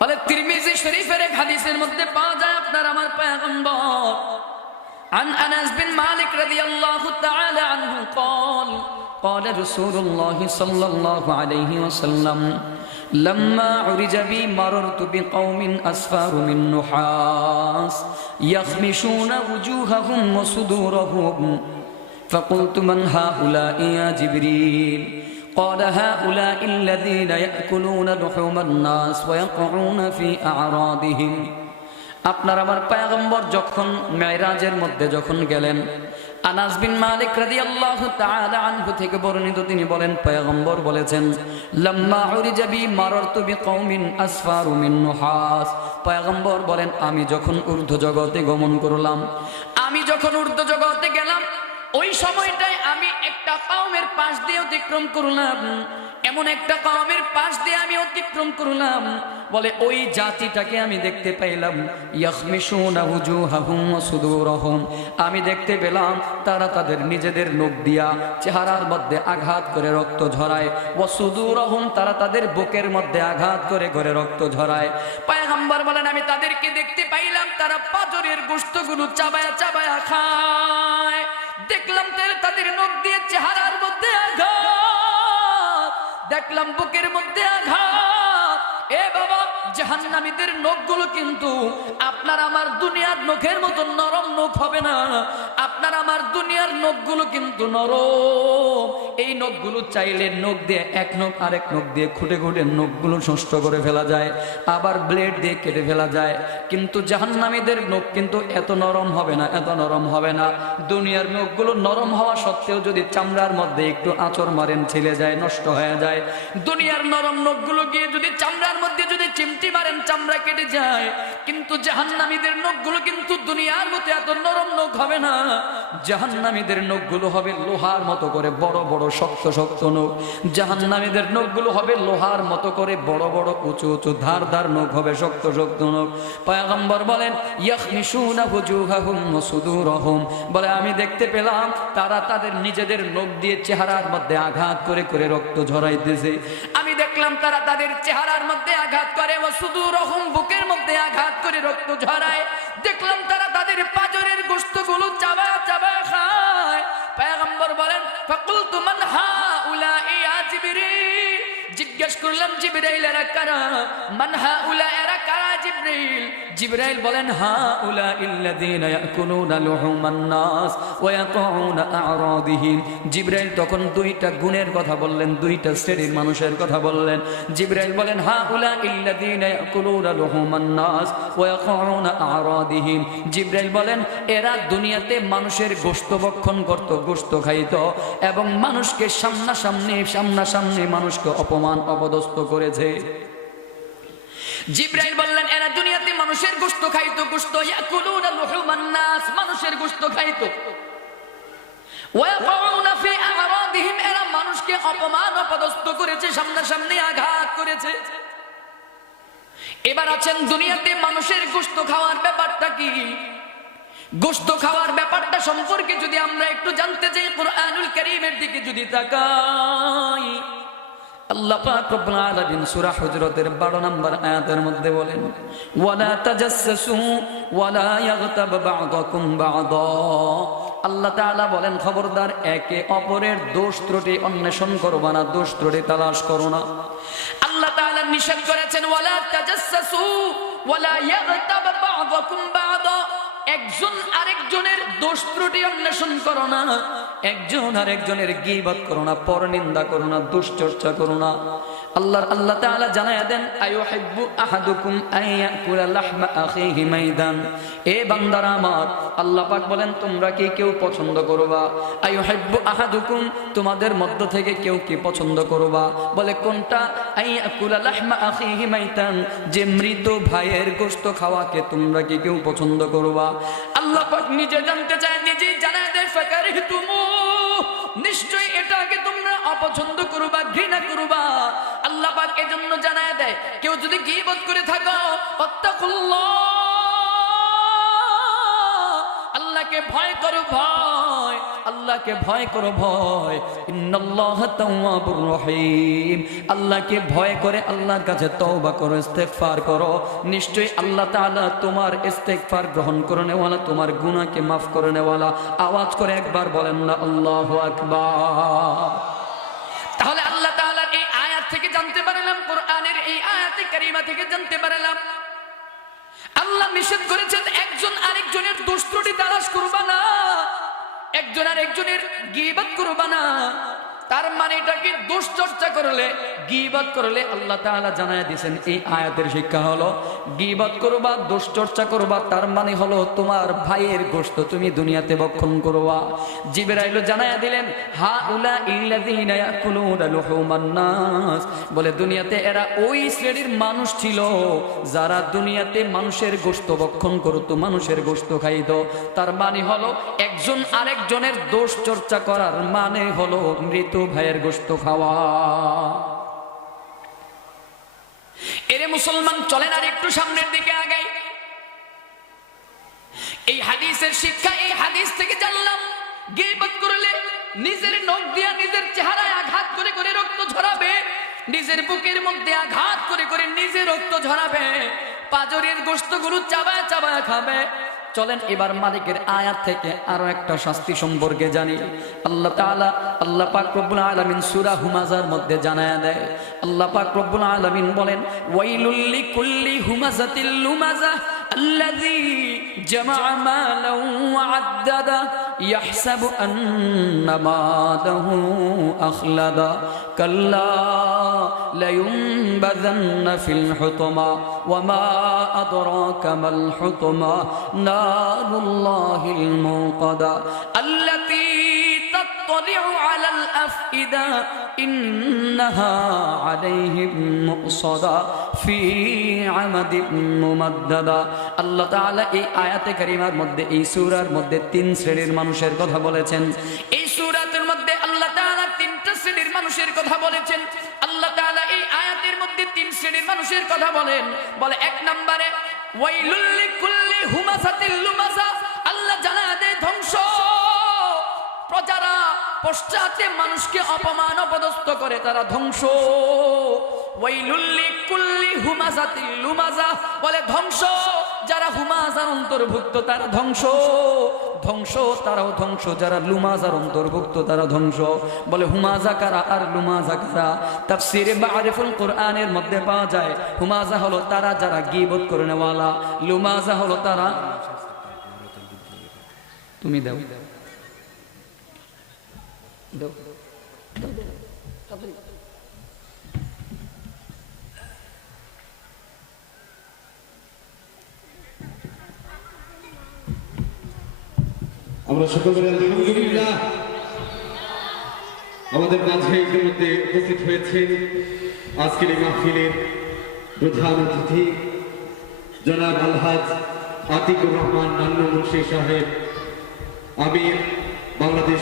বলে তিরমিজি শরীফের এক হাদিসের মধ্যে পাওয়া যায় আপনার আমার পয়গম্বর عن أنس بن مالك رضي الله تعالى عنه قال قال رسول الله صلى الله عليه وسلم لما عرج بي مررت بقوم أسفار من نحاس يخمشون وجوههم وصدورهم فقلت من هؤلاء يا جبريل قال هؤلاء الذين يأكلون لحوم الناس ويقعون في أعراضهم আপনার আমার পায়গম্বর যখন মেয়রাজের মধ্যে যখন গেলেন আনাস বিন মালিক রাদিয়াল্লাহু তাআলা আনহু থেকে বর্ণিত তিনি বলেন পয়গম্বর বলেছেন লাম্মা উরিজাবি মারারতু বিকৌমিন আসফারু মিন নুহাস পয়গম্বর বলেন আমি যখন ঊর্ধ্ব জগতে গমন করলাম আমি যখন ঊর্ধ্ব জগতে গেলাম ওই সময়টায় আমি একটা কওমের পাশ দিয়ে অতিক্রম করলাম। এমন একটা কওমের পাশ দিয়ে আমি অতিক্রম করলাম। বলে, ওই জাতিটাকে আমি দেখতে পাইলাম আমি দেখতে পেলাম, তারা তাদের নিজেদের নখ দিয়া চেহারার মধ্যে আঘাত করে রক্ত ঝরায়। ওয়া সুদুরহুম, তারা তাদের বুকের মধ্যে আঘাত করে করে রক্ত ঝরায়। পয়গম্বর বলেন, আমি তাদেরকে দেখতে পাইলাম, তারা পাজরের গোশতগুলো চাবায়া চাবায়া খায়। দেখলাম তাদের নখ দিয়ে চেহারার মধ্যে আঘাত। দেখলাম বুকের মধ্যে আঘাত। এ বাবা, জাহান্নামীদের নখগুলো কিন্তু আপনার আমার দুনিয়ার নখের মতো নরম নখ হবে না। আপনার আমার দুনিয়ার নখগুলো কিন্তু নরম। এই নখগুলো চাইলে নখ দিয়ে এক নখ, আরেক নখ দিয়ে খুঁটে খুঁটে নখগুলো নষ্ট করে ফেলা যায়, আবার ব্লেড দিয়ে কেটে ফেলা যায়। কিন্তু জাহান্নামীদের নখ কিন্তু এত নরম হবে না, এত নরম হবে না। দুনিয়ার নখগুলো নরম হওয়া সত্ত্বেও যদি চামড়ার মধ্যে একটু আঁচড় মারেন, ছিলে যায়, নষ্ট হয়ে যায়। দুনিয়ার নরম নখগুলো গিয়ে যদি চামড়ার মধ্যে যদি চিমটি মারেন, চামড়া কেটে যায়। কিন্তু জাহান্নামীদের নখগুলো কিন্তু দুনিয়ার মতো এত নরম নখ হবে না। জাহান্নামীদের নখগুলো হবে লোহার মতো করে বড় বড় শক্ত শক্ত নখ। জাহান্নামীদের নখগুলো হবে লোহার মতো করে বড় বড় উঁচু উঁচু ধার ধার নখ হবে শক্ত শক্ত নখ। পয়গম্বর বলেন, ইয়াখমিশুনা হুজুহাহুম সুদুরহুম। বলে, আমি দেখতে পেলাম, তারা তাদের নিজেদের নখ দিয়ে চেহারার মধ্যে আঘাত করে করে রক্ত ঝরাইতেছে। আমি দেখলাম তারা তাদের চেহারার মধ্যে আঘাত করে ও শুধু রকম বুকের মধ্যে আঘাত করে রক্ত ঝরায়। দেখলাম তারা তাদের পাজরের গোস্তগুলো চাবা চাবা খায়। পয়গম্বর বলেন ফকুল তুমান হা উলা ইয়া জিবরিল জিজ্ঞেস করলাম, জিবরাইল এরা কারা? মান হা উলা এরা কারা? জিবরাইল জিবরাইল বলেন, হা উলা ইল্লাযীনা ইয়াকুলুনা লুহুমান নাস ওয়া জিবরাইল তখন দুইটা গুণের কথা বললেন, দুইটা শ্রেণির মানুষের কথা বললেন। জিবরাইল বলেন, হা উলা ইল্লাযীনা ইয়াকুলুনা লুহুমান নাস ওয়া জিবরাইল বলেন, এরা দুনিয়াতে মানুষের গোশত ভক্ষণ করত, গোশত খাইত এবং মানুষকে সামনাসামনি সামনাসামনি মানুষকে অপমান, অপদস্থ করেছে। জিব্রাইল বললেন, এরা মানুষের গোশত খাইতো নাস, মানুষের গোশত খাইতো। মানুষকে অপমান অপদস্থ করেছে, সামনাসামনি আঘাত করেছে। এবার আছেন দুনিয়াতে মানুষের গোশত খাওয়ার ব্যাপারটা কি? গোশত খাওয়ার ব্যাপারটা সম্পর্কে যদি আমরা একটু জানতে চাই, কোরআনুল কারীমের দিকে যদি তাকাই। আল্লাহ পাক রব্বুল আলামিন সূরা হুজরাতের 12 নম্বর আয়াতের মধ্যে বলেন খবরদার, একে অপরের দোষ ত্রুটি অন্বেষণ করবা না, দোষ ত্রুটি তালাশ করো না। আল্লাহ তাআলা নিষেধ করেছেন, ওয়ালা তাজাসসু ওয়ালা একজন আরেকজনের দোষ ত্রুটি অন্বেষণ করো না। একজন আরেকজনের গিবাদ করো না পর নিন্দা করো না, দুশ্চর্চা করো না। আল্লাহর আল্লাহ তাআলা জানায়া দেন আয়ুহিব্বু আহাদুকুম আইয়াকুলা লাহমা আখিহি মাইদান। এ বান্দারা আমার, আল্লাহ পাক বলেন, তোমরা কি কেউ পছন্দ করবা? আয়ুহিব্বু আহাদুকুম, তোমাদের মধ্য থেকে কেউ কি পছন্দ করবা? বলে, কোনটা? আইয়াকুলা লাহমা আখিহি মাইতান। যে মৃত ভাইয়ের গোশত খাওয়াকে তোমরা কি কেউ পছন্দ করবা? আল্লাহ পাক নিজে জানতে চায়, নিজেই জানায় দেয় ফাকারিহতুমু নিশ্চয়ই এটাকে তোমরা অপছন্দ করবা, ঘৃণা করবা আল্লাহ পাক এজন্য জানায় দেয় কেউ যদি গীবত করে থাকো আল্লাহকে ভয় করো ভয় আল্লাহ আল্লাহকে ভয় করো ভয়। রহিম। আল্লাহকে ভয় করে আল্লাহর কাছে তওবা করো, ইস্তেগফার করো। নিশ্চয়ই আল্লাহ তাআলা তোমার ইস্তেগফার গ্রহণ করে নেওয়ালা, তোমার গুনাহকে মাফ করে নেওয়ালা। আওয়াজ করে একবার বলেন না, আল্লাহু আকবার তাহলে আল্লাহ তাআলার এই আয়াত থেকে জানতে পারলাম কোরআনের এই আয়াতে কারিমা থেকে জানতে পারলাম। আল্লাহ নিষেধ করেছেন, একজন আরেকজনের দুষ্টটি তালাশ করবা না, একজন আরেকজনের গিবাদ করবা না। তার মানে এটা কি? দোষ চর্চা করলে গিবাদ করলে আল্লাহ তাআলা জানায় দিয়েছেন, এই আয়াতের শিক্ষা হলো গিবাদ করবা দোষ চর্চা করবা, তার মানে হলো তোমার ভাইয়ের গোশত তুমি দুনিয়াতে বক্ষণ করবা। জিবরাইল জানায়া দিলেন হা উলা ইল্লাযীনা নাস। বলে, দুনিয়াতে এরা ওই শ্রেণির মানুষ ছিল, যারা দুনিয়াতে মানুষের গোশত বক্ষণ করতো, মানুষের গোশত খাইত। তার মানে হলো, একজন আরেকজনের দোষ চর্চা করার মানে হলো মৃত ভাইয়ের গোশত খাওয়া। এরে মুসলমান, চলেন আর একটু সামনের দিকে আগাই। এই হাদিসের শিক্ষা, এই হাদিস থেকে জানলাম গিবত করলে নিজের নখ দিয়া নিজের চেহারায় আঘাত করে করে রক্ত ঝরাবে, নিজের বুকের মধ্যে আঘাত করে করে নিজে রক্ত ঝরাবে, পাজরের গোস্তগুলো চাবায় চাবায় খাবে। চলেন, এবার মালিকের আয়াত থেকে আরও একটা শাস্তি সম্পর্কে জানি। আল্লাহ তালা আল্লাহ পাক রব্বুল আলামিন সূরা হুমাজার মধ্যে জানায় দেয়। আল্লাহ পাক রব্বুল বলেন ওয়াইলুল্লি কুল্লি হুমাজাতিল লুমাজা جمع مالا وعدده يحسب أن ماله أخلدا كلا لينبذن في الحطمة. وما أدراك ما الحطمة؟ نار الله الموقدة. التي تطلع على الأفئدة إنها عليهم مؤصدة في عمد ممددة আল্লাহ তাআলা এই আয়াতে কারিমার মধ্যে এই সূরার মধ্যে তিন শ্রেণীর মানুষের কথা বলেছেন এই সূরাতের মধ্যে আল্লাহ তাআলা তিনটা শ্রেণীর মানুষের কথা বলেছেন আল্লাহ তাআলা এই আয়াতের মধ্যে তিন শ্রেণীর মানুষের কথা বলেন বলে এক নম্বরে ওয়াইলুল লিকুল্লি হুমাযাতিল লুমাযা পশ্চাতে মানুষকে অপমান অপদস্থ করে, তারা ধ্বংস। ওয়াইলুল্লি কুল্লি হুমাজাতিল লুমাজা, বলে ধ্বংস। যারা হুমাজার অন্তর্ভুক্ত, তারা ধ্বংস। ধ্বংস, তারাও ধ্বংস। যারা লুমাজার অন্তর্ভুক্ত, তারা ধ্বংস। বলে হুমাজা কারা আর লুমাজা কারা? তাফসিরে মারিফুল কোরআনের মধ্যে পাওয়া যায়, হুমাজা হলো তারা যারা গীবত করে নেওয়ালা। লুমাজা হলো তারা তুমি দাও। দাও। আমরা সকল আমাদের মাঝে ইতিমধ্যে উপস্থিত হয়েছেন আজকের এই মাহফিলের প্রধান অতিথি, জনাব আলহাজ আতিকুর রহমান নান্নু মুন্সি সাহেব, আমির, বাংলাদেশ